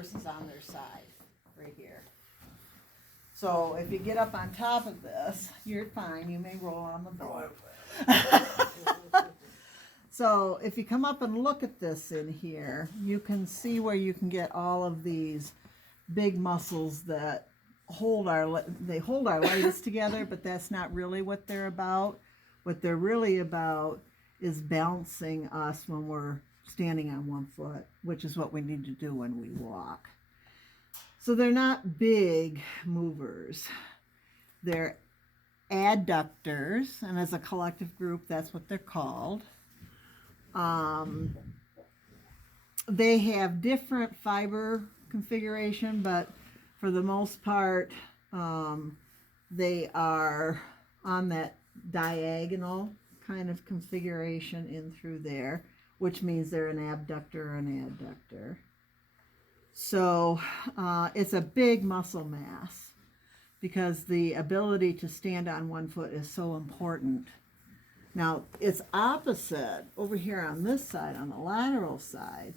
versus on their side, right here. So if you get up on top of this, you're fine, you may roll on the board. So if you come up and look at this in here, you can see where you can get all of these big muscles that hold our legs together, but that's not really what they're about. What they're really about is balancing us when we're standing on one foot, which is what we need to do when we walk. So they're not big movers. They're adductors, and as a collective group, that's what they're called. They have different fiber configuration, but for the most part, they are on that diagonal kind of configuration in through there, which means they're an abductor or an adductor. So it's a big muscle mass because the ability to stand on one foot is so important. Now, it's opposite over here on this side, on the lateral side,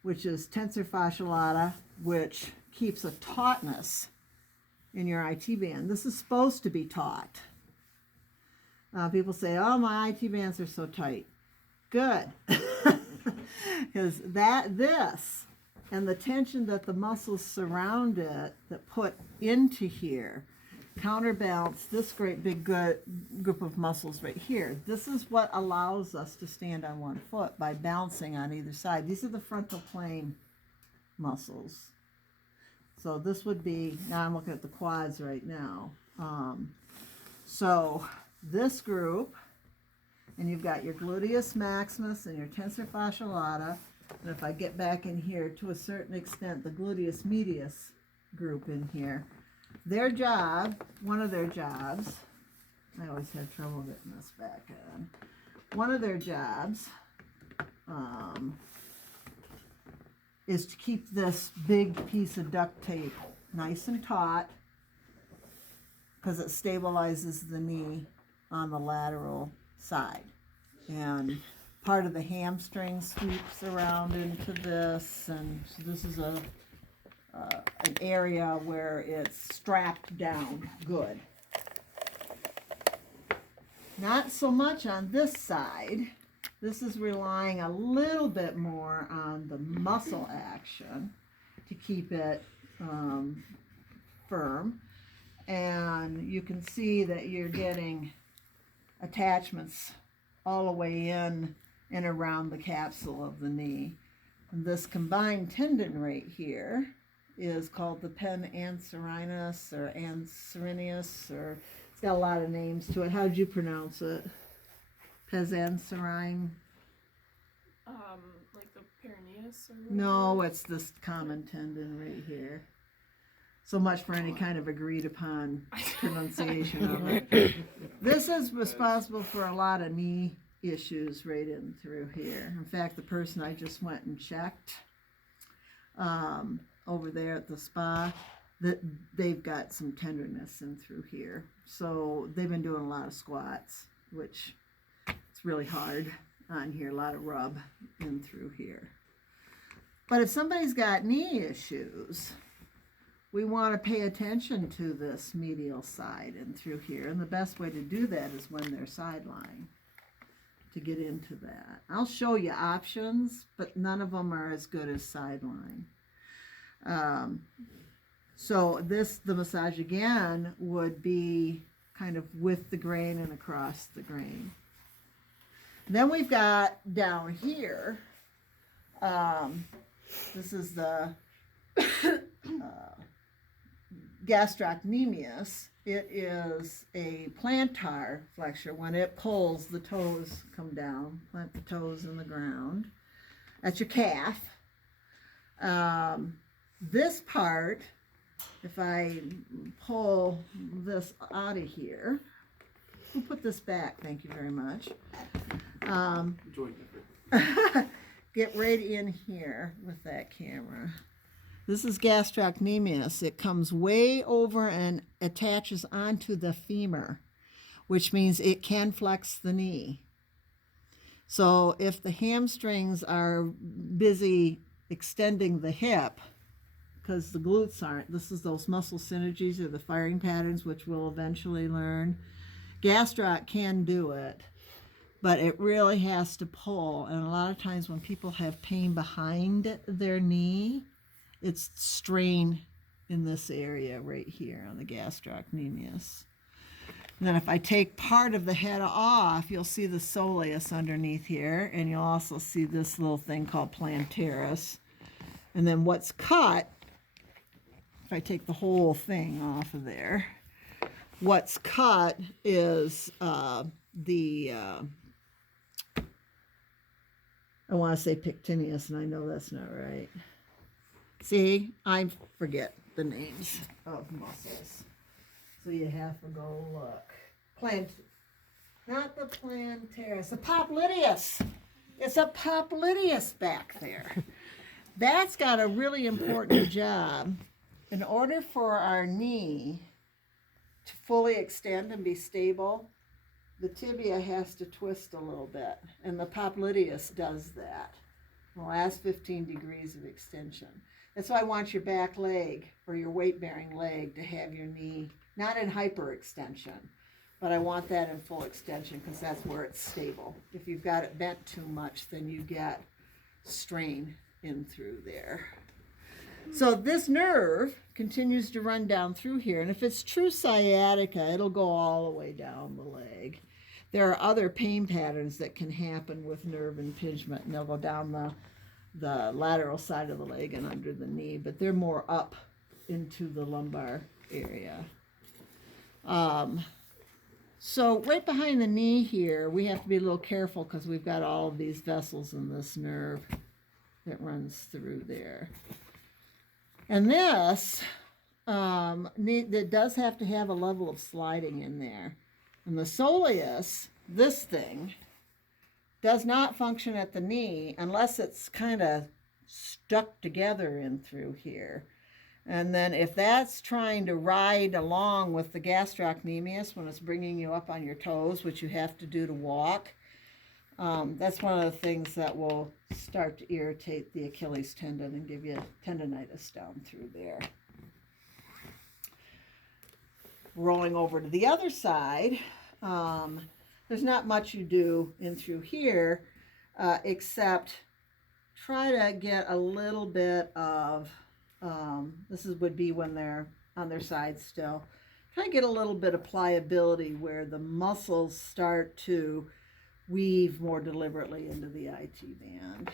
which is tensor fasciae lata, which keeps a tautness in your IT band. This is supposed to be taut. People say, oh, my IT bands are so tight. Good. Because this and the tension that the muscles surround it that put into here counterbalance this great big group of muscles right here. This is what allows us to stand on one foot by bouncing on either side. These are the frontal plane muscles. So this would be, now I'm looking at the quads right now. So this group, and you've got your gluteus maximus and your tensor fasciae lata, and if I get back in here, to a certain extent, the gluteus medius group in here, their job, one of their jobs, I always had trouble getting this back on. One of their jobs is to keep this big piece of duct tape nice and taut because it stabilizes the knee on the lateral side. And part of the hamstring sweeps around into this, and so this is an area where it's strapped down good. Not so much on this side. This is relying a little bit more on the muscle action to keep it firm. And you can see that you're getting attachments all the way in and around the capsule of the knee. And this combined tendon right here is called the pes anserinus or anserinus, or it's got a lot of names to it. How did you pronounce it? Pes anserine? Like the peroneus or whatever? No, it's this common tendon right here. So much for any kind of agreed upon pronunciation of it. This is responsible for a lot of knee issues right in through here. In fact, the person I just went and checked over there at the spa, that they've got some tenderness in through here. So they've been doing a lot of squats, which it's really hard on here, a lot of rub in through here. But if somebody's got knee issues, we want to pay attention to this medial side and through here. And the best way to do that is when they're sideline, to get into that. I'll show you options, but none of them are as good as sideline. So the massage again would be kind of with the grain and across the grain. Then we've got down here, this is the gastrocnemius. It is a plantar flexure. When it pulls, the toes come down. Plant the toes in the ground. That's your calf. This part, if I pull this out of here, we'll put this back, thank you very much. Get right in here with that camera. This is gastrocnemius. It comes way over and attaches onto the femur, which means it can flex the knee. So if the hamstrings are busy extending the hip, because the glutes aren't. This is those muscle synergies or the firing patterns, which we'll eventually learn. Gastroc can do it, but it really has to pull. And a lot of times when people have pain behind their knee, it's strain in this area right here on the gastrocnemius. And then if I take part of the head off, you'll see the soleus underneath here, and you'll also see this little thing called plantaris. And then what's cut, if I take the whole thing off of there, what's cut is I want to say pectineus, and I know that's not right. See, I forget the names of muscles. So you have to go look. Not the plantaris, the popliteus. It's a popliteus back there. That's got a really important job. In order for our knee to fully extend and be stable, the tibia has to twist a little bit, and the popliteus does that. The last 15 degrees of extension. That's why I want your back leg or your weight-bearing leg to have your knee not in hyperextension, but I want that in full extension because that's where it's stable. If you've got it bent too much, then you get strain in through there. So this nerve continues to run down through here, and if it's true sciatica, it'll go all the way down the leg. There are other pain patterns that can happen with nerve impingement, and they'll go down the lateral side of the leg and under the knee, but they're more up into the lumbar area. So right behind the knee here, we have to be a little careful because we've got all of these vessels in this nerve that runs through there. And this, that does have to have a level of sliding in there. And the soleus, this thing, does not function at the knee unless it's kind of stuck together in through here. And then if that's trying to ride along with the gastrocnemius when it's bringing you up on your toes, which you have to do to walk, that's one of the things that will start to irritate the Achilles tendon and give you tendonitis down through there. Rolling over to the other side, there's not much you do in through here except try to get a little bit of would be when they're on their sides still. Try to get a little bit of pliability where the muscles start to weave more deliberately into the IT band.